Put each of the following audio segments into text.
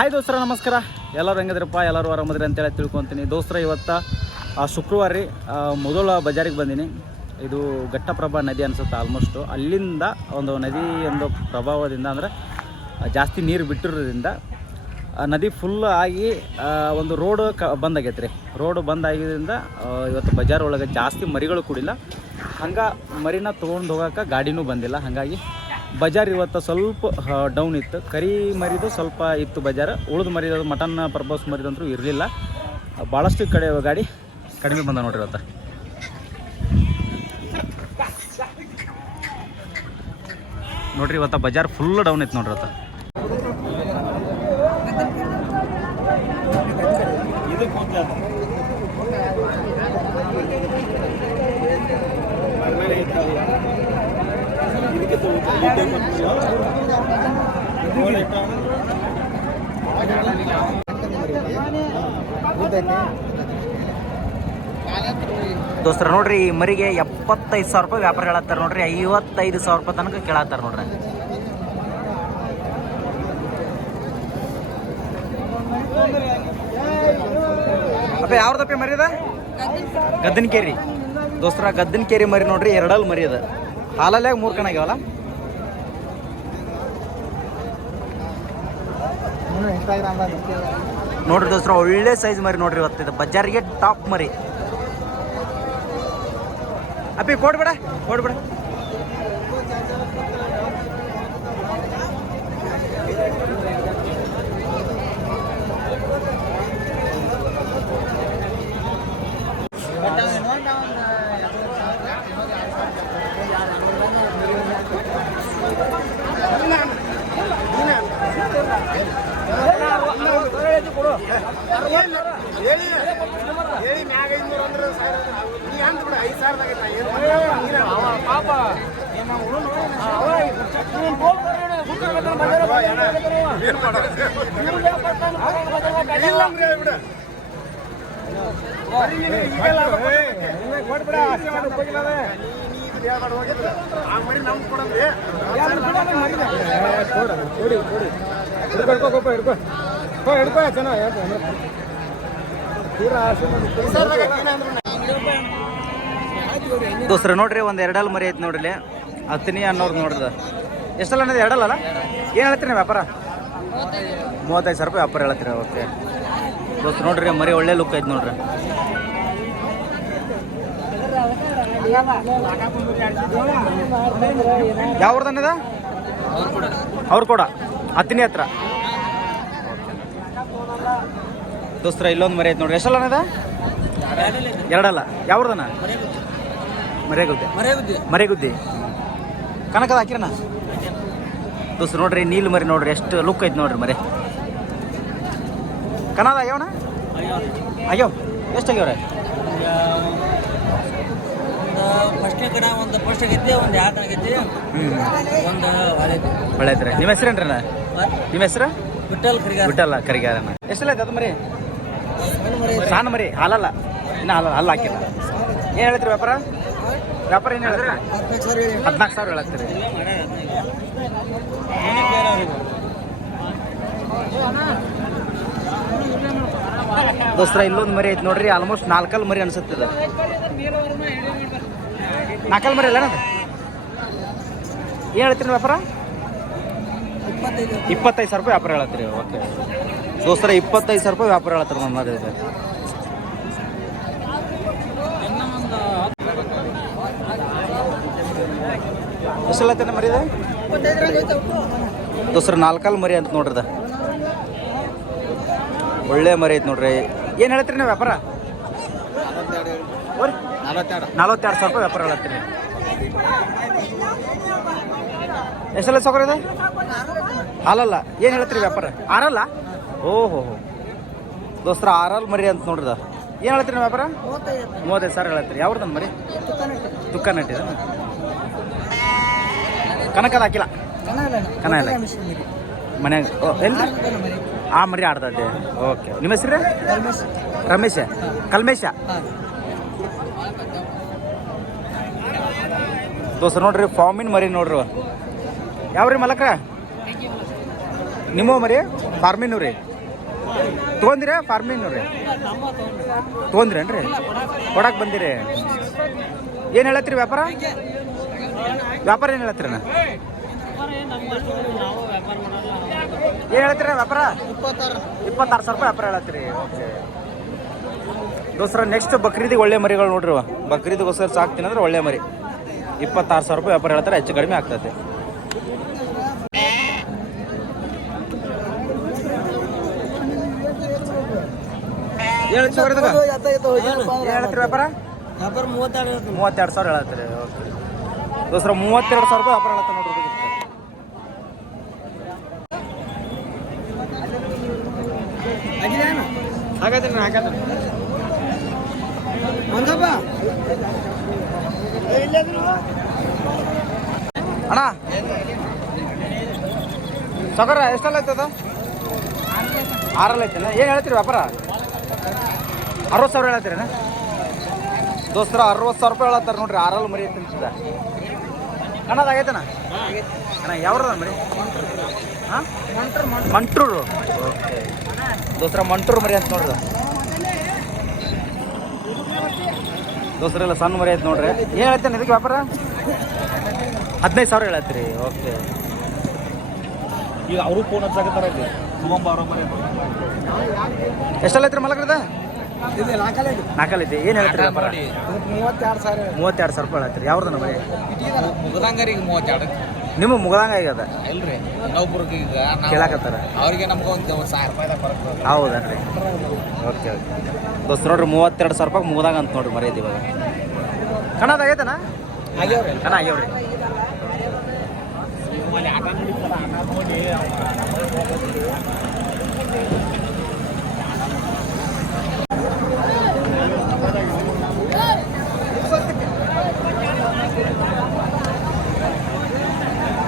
Hi ದೋಸ್ತರ ನಮಸ್ಕಾರ. ಎಲ್ಲರೂ ಹೆಂಗದ್ರಪ್ಪ, ಎಲ್ಲರೂ ಆರಾಮದ್ರಿ ಅಂತೇಳಿ ತಿಳ್ಕೊತೀನಿ. ದೋಸ್ತರ ಇವತ್ತು ಶುಕ್ರವಾರ ರೀ, ಮೊದಲ ಬಜಾರಿಗೆ ಬಂದೀನಿ. ಇದು ಘಟ್ಟಪ್ರಭಾ ನದಿ ಅನಿಸುತ್ತೆ ಆಲ್ಮೋಸ್ಟು. ಅಲ್ಲಿಂದ ಒಂದು ನದಿ ಒಂದು ಪ್ರಭಾವದಿಂದ ಅಂದರೆ ಜಾಸ್ತಿ ನೀರು ಬಿಟ್ಟಿರೋದ್ರಿಂದ ನದಿ ಫುಲ್ ಆಗಿ ಒಂದು ರೋಡ್ ಬಂದಾಗೈತೆ ರೀ. ರೋಡ್ ಬಂದಾಗಿದ್ದರಿಂದ ಇವತ್ತು ಬಜಾರ್ ಒಳಗೆ ಜಾಸ್ತಿ ಮರಿಗಳು ಕೂಡಿಲ್ಲ. ಹಂಗೆ ಮರಿನ ತೊಗೊಂಡು ಹೋಗೋಕೆ ಗಾಡಿನೂ ಬಂದಿಲ್ಲ. ಹಾಗಾಗಿ ಬಜಾರ್ ಇವತ್ತು ಸ್ವಲ್ಪ ಡೌನ್ ಇತ್ತು. ಕರಿ ಮರಿದು ಸ್ವಲ್ಪ ಇತ್ತು ಬಜಾರ್. ಉಳಿದು ಮರಿದು ಮಟನ್ ಪರ್ಪಸ್ ಮರಿದಂತೂ ಇರಲಿಲ್ಲ. ಭಾಳಷ್ಟು ಗಾಡಿ ಕಡಿಮೆ ಬಂದ ನೋಡ್ರಿ ಇವತ್ತು. ನೋಡ್ರಿ ಇವತ್ತು ಬಜಾರ್ ಫುಲ್ ಡೌನ್ ಐತೆ ನೋಡ್ರಿ ಇವತ್ತು. ದೋಸ್ತರ ನೋಡ್ರಿ, ಈ ಮರಿಗೆ 75,000 ರೂಪಾಯಿ ವ್ಯಾಪಾರ ಹೇಳತ್ತಾರ ನೋಡ್ರಿ. 55,000 ರೂಪಾಯಿ ತನಕ ಕೇಳತ್ತಾರ ನೋಡ್ರಿ. ಅಪ್ಪ ಯಾವ್ದಪ್ಪ ಮರಿ ಅದ? ಗದ್ದನಕೇರಿ ದೋಸ್ತರ. ಗದ್ದನಕೇರಿ ಮರಿ ನೋಡ್ರಿ, ಎರಡಲ್ಲಿ ಮರಿ ಅದ. ಹಾಲಲ್ಲಾಗ 3 ಕಣ ಆಗ್ಯಾವಲ್ಲ. ನೋಡ್ರಿ ದೋಸ್ತರ, ಒಳ್ಳೆ ಸೈಜ್ ಮರಿ ನೋಡ್ರಿ ಇವತ್ತು. ಇದು ಬಜಾರಿಗೆ ಟಾಪ್ ಮರಿ. ಅಪ್ಪಿ ಕೊಡ್ಬೇಡ. ದೋಸ್ರ ನೋಡ್ರಿ, ಒಂದು ಎರಡಲ್ಲಿ ಮರಿ ಐತಿ ನೋಡ್ರಿ. ಹತ್ತನಿ ಅನ್ನೋರು ನೋಡ್ರದ ಎಷ್ಟಲ್ಲ ಅನ್ನೋದು ಎರಡಲ್ಲ. ಏನು ಹೇಳ್ತೀರಿ ವ್ಯಾಪಾರ? 35,000 ರೂಪಾಯಿ ವ್ಯಾಪಾರ ಹೇಳ್ತೀರಿ. ಓಕೆ ದೋಸ್ತ ನೋಡ್ರಿ, ಮರಿ ಒಳ್ಳೆ ಲುಕ್ ಐತಿ ನೋಡ್ರಿ. ಯಾವ ಊರ್ದನ್ನದ? ಅವ್ರು ಕೂಡ ಹತ್ತನಿ ಹತ್ರ. ದೋಸ್ತರ ಇಲ್ಲೊಂದು ಮರಿ ಐತಿ ನೋಡ್ರಿ. ಎಷ್ಟಲ್ಲ ಅನ್ನದ? ಎರಡಲ್ಲ. ಯಾವ್ದನ? ಮರೆಗುದ್ದಿ ಕನಕದ ಹಾಕಿರಣ. ದೋಸ್ತ ನೋಡ್ರಿ, ನೀಲ್ ಮರಿ ನೋಡ್ರಿ, ಎಷ್ಟು ಲುಕ್ ಐತಿ ನೋಡ್ರಿ ಮರಿ. ಕನದ ಆಗ್ಯಾವಣ? ಅಯ್ಯೋ ಎಷ್ಟು ಆಗ್ಯಾವ್ರೆ? ಒಳ್ಳೇದ್ರಿ. ನಿಮ್ಮ ಹೆಸರೇನ್ರಿ? ನಿಮ್ಮ ಹೆಸರು? ಬಿಟ್ಟಲ್ಲ ಕರಿಗಾರನ. ಎಷ್ಟಲ್ಲ ಐತೆ ಅದು ಮರಿ? ಸಣ್ಣ ಮರಿ, ಹಾಲಲ್ಲ ಇನ್ನು. ಹಾಲು ಹಾಕಿಲ್ಲ. ಏನು ಹೇಳ್ತೀರಿ ವ್ಯಾಪಾರ? ಏನು ಹೇಳ್ತೀರಿ? 14,000 ಹೇಳತ್ತೀರಿ. ದೋಸ್ತರ ಇಲ್ಲೊಂದು ಮರಿ ಐತಿ ನೋಡ್ರಿ. ಆಲ್ಮೋಸ್ಟ್ 4 ಮರಿ ಅನ್ಸುತ್ತದೆ. 4 ಮರಿ ಅಲ್ಲ. ಏನು ಹೇಳ್ತೀರಿ ವ್ಯಾಪಾರ? 25,000 ರೂಪಾಯಿ ವ್ಯಾಪಾರ ಹೇಳತ್ತೀರಿ. ಓಕೆ ದೋಸ್ತರ 25,000 ರೂಪಾಯಿ ವ್ಯಾಪಾರ ಹೇಳತ್ತಾರೆ ನಮ್ಮ ಮರಿ. ಎಷ್ಟಲ್ಲ ಮರಿ ಇದೆ ದೋಸ್ರ? 4 ಮರಿ ಅಂತ ನೋಡ್ರದ. ಒಳ್ಳೆ ಮರಿ ಐತಿ ನೋಡ್ರಿ. ಏನು ಹೇಳ್ತೀರಿ ನೀವು ವ್ಯಾಪಾರ? 42,000 ರೂಪಾಯಿ ವ್ಯಾಪಾರ ಹೇಳತ್ತೀರಿ. ಎಷ್ಟೆಲ್ಲ ಸೌಕರ್ಯ ಇದೆ? ಹಾಲಲ್ಲ. ಏನು ಹೇಳ್ತೀರಿ ವ್ಯಾಪಾರ? 6 ಓಹೋ ದೋಸ್ತರ 6 ಮರಿ ಅಂತ ನೋಡ್ರದ. ಏನು ಹೇಳ್ತೀರಿ ನೀವು ವ್ಯಾಪಾರ? 35,000 ಹೇಳ್ತೀರಿ. ಯಾವ್ದು ಮರಿ? ತುಕ್ಕನಟ್ಟಿದ. ಕನಕದ ಹಾಕಿಲ್ಲ. ಕನ ಇಲ್ಲ ಮನ್ಯಾಗ ಎಲ್ಲಿ? ಆ ಮರಿ ಆಡ್ತದೆ. ಓಕೆ ನಿಮ್ಮ ಹೆಸರು? ರಮೇಶ ಕಲ್ಮೇಶ. ದೋಸ್ತ ನೋಡ್ರಿ, ಫಾರ್ಮಿನ್ ಮರಿ ನೋಡ್ರಿ. ಯಾವ್ರಿ ಮಲಕ್ರ? ನಿಮ್ಮ ಮರಿ ಫಾರ್ಮಿನೂ ರೀ ತೊಗೊಂದಿರ ಫಾರ್ಮಿನೂ ರೀ ತೊಗೊಂದ್ರೇನ್ರಿ ಕೊಡಕ್ಕೆ ಬಂದಿರಿ ಏನು ಹೇಳತ್ತೀರಿ ವ್ಯಾಪಾರ ಏನು ಹೇಳತ್ತೀರಣ್ಣ ಏನು ಹೇಳ್ತೀರ ವ್ಯಾಪಾರ 26,000 ರೂಪಾಯಿ ವ್ಯಾಪಾರ ಹೇಳತ್ತೀರಿ ಓಕೆ ದೋಸ್ರ ನೆಕ್ಸ್ಟ್ ಬಕ್ರೀದಿಗೆ ಒಳ್ಳೆ ಮರಿಗಳು ನೋಡ್ರಿ ಬಕ್ರೀದಿಗೋಸ್ಕರ ಸಾಕ್ತೀನಿ ಅಂದ್ರೆ ಒಳ್ಳೆ ಮರಿ 26,000 ರೂಪಾಯಿ ವ್ಯಾಪಾರ ಹೇಳ್ತಾರೆ ಹೆಚ್ಚು ಕಡಿಮೆ ಆಗ್ತದೆ ಹೇಳ್ತೀರಿ ವ್ಯಾಪಾರ 32,000 ಹೇಳತ್ತೀರಿ ಓಕೆ ದೋಸ್ರ 32,000 ರೂಪಾಯಿ ವ್ಯಾಪಾರ ಹೇಳತ್ತ ನೋಡ್ರಿ ಅಣ್ಣ ಸಗರ ಎಷ್ಟಲ್ಲ ಐತದ 6 ಐತೇನ ಏನು ಹೇಳ್ತೀರಿ ವ್ಯಾಪಾರ 60,000 ಹೇಳತ್ತೀರಣ್ಣ ದೋಸ್ತರ 60,000 ರೂಪಾಯಿ ಹೇಳತ್ತಾರೆ ನೋಡ್ರಿ 6 ಮರಿ ತಿನ್ಸಿದ ಕಣ್ಣದಾಗೈತಣ್ಣ ಅಣ್ಣ ಯಾವ್ರದ ಮರಿ ಹಾಂ ಮಂಟ್ರೂರು ಓಕೆ ದೋಸ್ರ ಮಂಟ್ರೂರು ಮರಿ ಅಂತ ನೋಡ್ರಿ ದೋಸ್ರೆಲ್ಲ ಸಣ್ಣ ಮರಿ ಐತೆ ನೋಡ್ರಿ ಏನು ಹೇಳ್ತೇನೆ ಇದಕ್ಕೆ ವ್ಯಾಪಾರ 15,000 ಹೇಳತ್ತೀರಿ ಓಕೆ ಈಗ ಅವರು ಫೋನ್ ಹಚ್ಚಾಕತ್ತಾರ ಎಷ್ಟಲ್ಲ ಐತ್ರಿ ಮಲಗ್ರದ ನಾಲ್ಕಲ್ಲೈತಿ ಏನು ಹೇಳ್ತೀರಿ ವ್ಯಾಪಾರ 32,000 ರೂಪಾಯಿ ಹೇಳತ್ತೀರಿ ಯಾವ್ದು ಮರಿ ಮುಗದಂಗರಿಗೆ 32 ನಿಮ್ಮ ಮುಗದಂಗ ಆಗ್ಯದ ಇಲ್ರಿ ಇನ್ನೊಬ್ರಿಗೆ ಈಗ ಕೇಳಾಕತ್ತಾರ ಅವ್ರಿಗೆ ನಮ್ಗೆ ಒಂದು 1,000 ರೂಪಾಯಿ ಬರ್ತದೆ ಹೌದನ್ರಿ ಓಕೆ ಓಕೆ ದೋಸ್ತ ನೋಡ್ರಿ 32,000 ರೂಪಾಯಿ ಮುಗದಂಗ ಅಂತ ನೋಡ್ರಿ ಮರ್ಯಾದ ಇವಾಗ ಕಣ್ಣದಾಗೈತನ ಆಗ್ಯಾವ್ರಿ ಕಣ್ಣ ಆಗ್ಯಾವ್ರಿ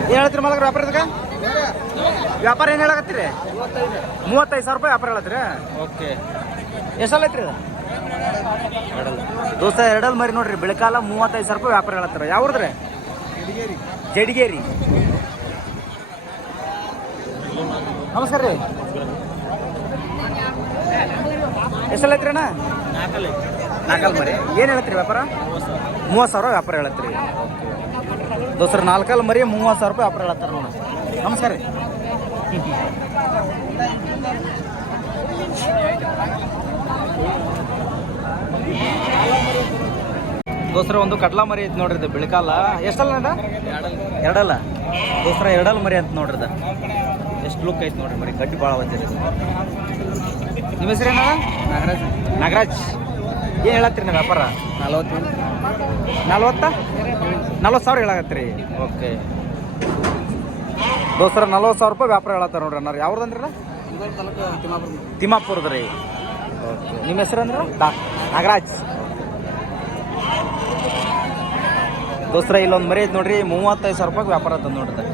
ಏನು ಹೇಳ್ತೀರಿ ಮಲಗ್ರ ವ್ಯಾಪಾರದಕ್ಕೆ ವ್ಯಾಪಾರ ಏನು ಹೇಳಕತ್ತೀರಿ 35,000 ರೂಪಾಯಿ ವ್ಯಾಪಾರ ಹೇಳತ್ತೀರಿ ಓಕೆ ಎಷ್ಟಲ್ಲ ಐತ್ರಿ ಎರಡಲ್ಲ ದೋಸ್ತ ಎರಡಲ್ಲಿ ಮರಿ ನೋಡ್ರಿ ಬೆಳಕಾಲ 35,000 ರೂಪಾಯಿ ವ್ಯಾಪಾರ ಹೇಳತ್ತೀರ ಯಾವ್ದ್ರಿ ಜಡಿಗೇರಿ ನಮಸ್ಕಾರ ರೀ ಎಷ್ಟಲ್ಲ ಐತ್ರಿ ಅಣ್ಣ ನಾಲ್ಕಲ್ಲಿ ಮರಿ ಏನು ಹೇಳತ್ತೀರಿ ವ್ಯಾಪಾರ 30,000 ವ್ಯಾಪಾರ ಹೇಳತ್ತೀರಿ ದೋಸ್ರ 4 ಮರಿ 30,000 ರೂಪಾಯಿ ವ್ಯಾಪಾರ ಹೇಳತ್ತಾರ ನೋಡಿ ನಮಸ್ಕಾರ ರೀ ದೋಸ್ರ ಒಂದು ಕಟ್ಲಾ ಮರಿ ಐತೆ ನೋಡ್ರಿ ಇದು ಬಿಳಕಾಲ ಎಷ್ಟಲ್ಲ ಅದ ಎರಡಲ್ಲ ದೋಸ್ರ ಎರಡಲ್ಲ ಮರಿ ಅಂತ ನೋಡ್ರಿ ಇದು ಎಷ್ಟು ಲುಕ್ ಐತೆ ನೋಡ್ರಿ ಮರಿ ಗಡ್ಡಿ ಭಾಳ ಬಂದಿರಿ ನಿಮ್ಮ ಹೆಸರೇನ ನಾಗರಾಜ್ ಏನು ಹೇಳತ್ತೀರಿ ನೀವು ವ್ಯಾಪಾರ 40,000 ಹೇಳಾಕತ್ತೀರಿ ಓಕೆ ದೋಸ್ರ 40,000 ರೂಪಾಯಿ ವ್ಯಾಪಾರ ಹೇಳತ್ತಾರ ನೋಡ್ರಿ ಅನ್ನಾರ ಯಾವ್ದಂದ್ರಲ್ಲ ತಿಮ್ಮಾಪುರದ ರೀ ಓಕೆ ನಿಮ್ಮ ಹೆಸರು ಅಂದ್ರೆ ನಾಗರಾಜ್ ದೋಸ್ರ ಇಲ್ಲೊಂದು ಮರಿ ಐತೆ ನೋಡ್ರಿ 35,000 ರೂಪಾಯಿ ವ್ಯಾಪಾರ ತಂದು ನೋಡ್ರಿ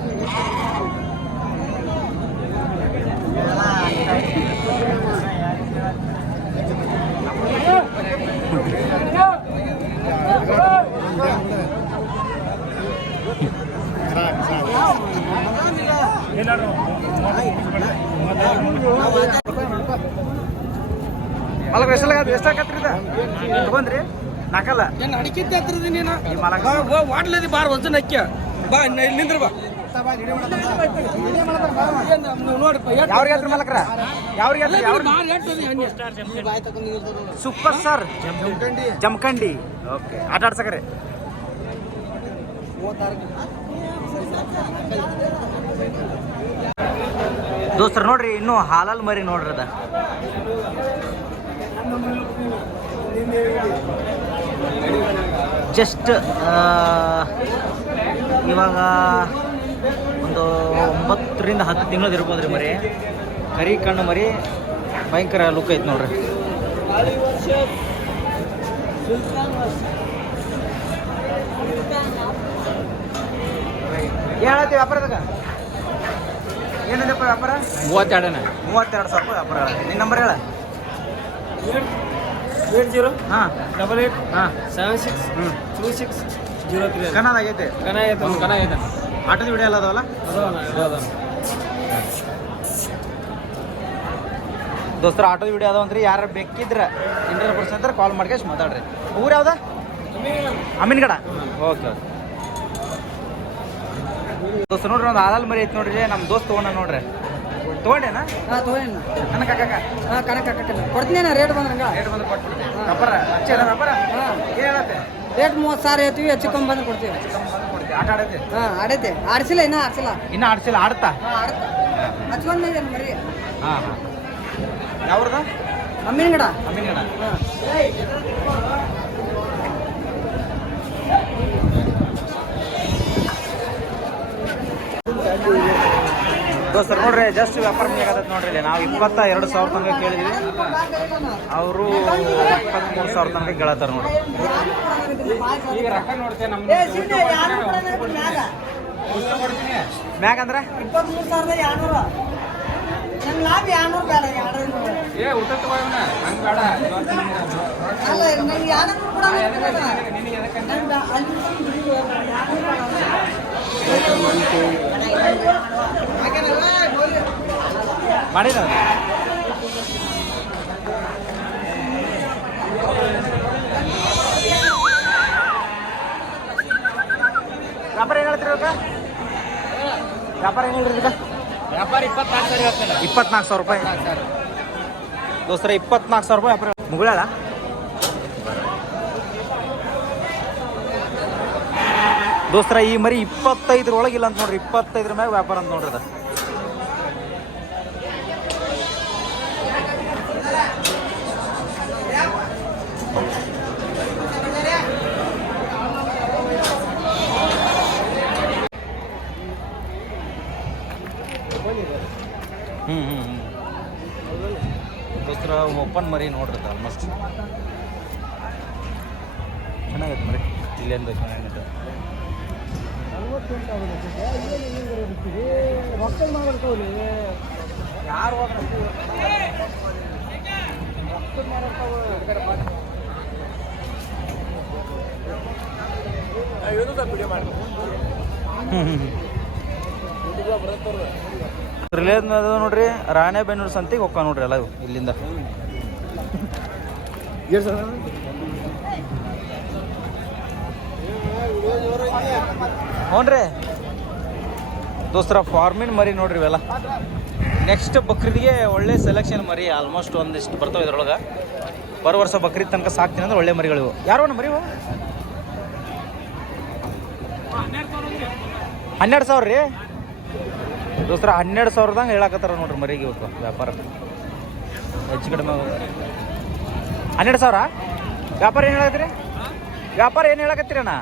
ಮಲಗ ಎಷ್ಟಾಗತ್ರಿ ತಗೊಂಡ್ರಿ ನಾಲ್ಕಲ್ಲ ವಾಟ್ಲದಿ ಬಾರ್ ವಜನ್ ಅಕ್ಕಿ ಬಾ ನಿಂದ್ರ ಬಾ ಯಾವ್ರಿಗೆ ಮಲಕ್ರ ಸೂಪರ್ ಸ್ಟಾರ್ ಜಮಖಂಡಿ ಓಕೆ ಆಟ ಆಡ್ಸಕ್ರೆ ದೋಸ್ತರು ನೋಡ್ರಿ ಇನ್ನೂ ಹಾಲಲ್ ಮರಿ ನೋಡ್ರಿ ಅದ ಜಸ್ಟ್ ಇವಾಗ ಒಂದು 9 ರಿಂದ 10 ತಿಂಗಳದ್ದು ಇರ್ಬೋದು ರೀ ಮರಿ ಕರಿ ಕಣ್ಣು ಮರಿ ಭಯಂಕರ ಲುಕ್ ಐತೆ ನೋಡ್ರಿ ಹೇಳತ್ತಿ ವ್ಯಾಪಾರದಾಗ ಏನಂದಪ್ಪ ವ್ಯಾಪಾರ 32,000 ರೂಪಾಯಿ ವ್ಯಾಪಾರ ನಿನ್ನ ನಂಬರ್ ಹೇಳ 80 ಹಾಂ 88 ಹಾಂ 76 2603 ಕನ್ನದಾಗೈತೆ ಕನ ಐತೆ ಆಟದ ವಿಡಿಯೋ ಎಲ್ಲ ಅದಾವಲ್ಲ ದೋಸ್ತರ ಆಟೋದ ವಿಡಿಯೋ ಅದಾವಂತ್ರಿ, ಯಾರು ಬೇಕಿದ್ರೆ ಇಂಟರ್ವ್ಯೂ ಪರ್ಸನ್ ಕಾಲ್ ಮಾಡ್ಕೇಶ್ ಮಾತಾಡ್ರಿ. ಊರು ಯಾವ್ದ? ಅಮೀನ್ಗಡ. ಓಕೆ ದೋಸ್ತ ನೋಡ್ರಿ, ಒಂದು ಆದಲ್ ಮರಿ ಐತಿ ನೋಡ್ರಿ, ನಮ್ಮ ದೋಸ್ತ್ ತೊಗೊಂಡ ನೋಡ್ರಿ. ತೊಗೊಂಡೇನಾ? ಹಾಂ ತೊಗೊಂಡ. ನನ್ನ ಕಾಕ ಹಾಂ ಕಣಕ್ಕೆ ಕೊಡ್ತೀನಿ ರೇಟ್ ಬಂದ್ರಂಗ. ರೇಟ್ ಬಂದು ಕೊಟ್ಬಿಡ್ತೀನಿ. ರಬ್ಬರ ಹಚ್ಚೇನ ರಬ್ಬರ? ಹಾಂ ಏನು ಹೇಳತ್ತೆ? ರೇಟ್ 30,000 ಹೇಳ್ತೀವಿ, ಹೆಚ್ಚು ಕಮ್ಮಿ ಬಂದು ಕೊಡ್ತೀವಿ. ಆಟ ಆಡೈತಿ? ಹಾಂ ಆಡೈತೆ. ಆಡಿಸಿಲ್ಲ, ಇನ್ನೂ ಆಡಿಸಿಲ್ಲ. ಇನ್ನೂ ಆಡ್ಸಿಲ್ಲ, ಆಡ್ತಾ? ಹಾಂ ಆಡ್ತಾ ಹಚ್ಕೊಂಡೈತೆ ಮರಿ. ಹಾಂ ಹಾಂ. ಯಾವ್ರದ? ಅಮೀನ್ಗಡ. ಅಮೀನ್ಗಡ. ಹಾಂ ದೋಸ್ತರು ನೋಡ್ರಿ, ಜಸ್ಟ್ ವ್ಯಾಪಾರ ಆಗತ್ತೆ ನೋಡ್ರಿ. ಇಲ್ಲಿ ನಾವು 22,000 ತನಕ ಕೇಳಿದ್ವಿ, ಅವರು 23,000 ತನಕ ಕೇಳತ್ತಾರ ನೋಡ್ರಿ. ಈಗ ರೊಕ್ಕ ನೋಡ್ತೇವೆ ನಮ್ಮ ಮ್ಯಾಗ ಅಂದ್ರೆ 23,200. ನಂಗೆ ಲಾಭ 200 ಬೇಡ, 200 ಏ ಊಟ ತಗೋಣ ಹಂಗೆ ಬೇಡ. ಅಲ್ಲ ನಂಗೆ 200 ಕೂಡ ಮಾಡಿದ ವ್ಯಾಪಾರ ಏನು ಹೇಳ್ತೀರಿ ಇವಾಗ? ವ್ಯಾಪಾರ ಏನು ಹೇಳ್ರಿ ಈಗ? ವ್ಯಾಪಾರ 24,000 ಹೇಳ್ತಾನೆ. 24,000 ರೂಪಾಯಿ ದೋಸ್ತರ, 24,000 ರೂಪಾಯಿ ವ್ಯಾಪಾರ. ಮುಗುಳಾಳ ದೋಸ್ತರ, ಈ ಮರಿ 25 ಒಳಗಿಲ್ಲ ಅಂತ ನೋಡ್ರಿ, 25 ಮ್ಯಾಗ ವ್ಯಾಪಾರ ಅಂತ ನೋಡ್ರಿ ಅದ. ದೋಸ್ತರ ಓಪನ್ ಮರಿ ನೋಡ್ರಿ ಆಲ್ಮೋಸ್ಟ್ ಚೆನ್ನಾಗೈತೆ ಮರಿ. ಇಲ್ಲಿಂದ ಚೆನ್ನಾಗೈತೆ. ಯಾರು ರಿಲೇದ್ ನೋಡ್ರಿ, ರಾಣೆಬೆನ್ನೂರು ಸಂತಿಗೆ ಹೋಗ್ಕ ನೋಡ್ರಿ ಎಲ್ಲ ಇವು ಇಲ್ಲಿಂದ. ಹ್ಞೂ ರೀ ದೋಸ್ತರ, ಫಾರ್ಮಿನ್ ಮರಿ ನೋಡ್ರಿ ಇವೆಲ್ಲ. ನೆಕ್ಸ್ಟ್ ಬಕ್ರೀದ್ಗೆ ಒಳ್ಳೆ ಸೆಲೆಕ್ಷನ್ ಮರಿ, ಆಲ್ಮೋಸ್ಟ್ ಒಂದಿಷ್ಟು ಬರ್ತಾವೆ ಇದ್ರೊಳಗೆ. ವರ್ಷ ಬಕ್ರೀದ್ ತನಕ ಸಾಕ್ತೀನಿ ಅಂದ್ರೆ ಒಳ್ಳೆ ಮರಿಗಳು. ಯಾರೋ ಮರಿ 12,000 ರೀ ದೋಸ್ತರ. 12,000ದಂಗೆ ಹೇಳಕತ್ತಾರ ನೋಡ್ರಿ ಮರಿಗೆ ಇವತ್ತು ವ್ಯಾಪಾರ. ಹೆಚ್ಚು ಕಡಿಮೆ 12,000 ವ್ಯಾಪಾರ. ಏನು ಹೇಳತ್ತೀರಿ? ವ್ಯಾಪಾರ ಏನು ಹೇಳಕತ್ತೀರಿ ಅಣ್ಣ?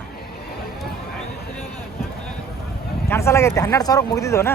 ಕ್ಯಾನ್ಸಲ್ ಆಗೈತಿ. 12,000ಕ್ಕೆ ಮುಗಿದಿದ್ದವನ?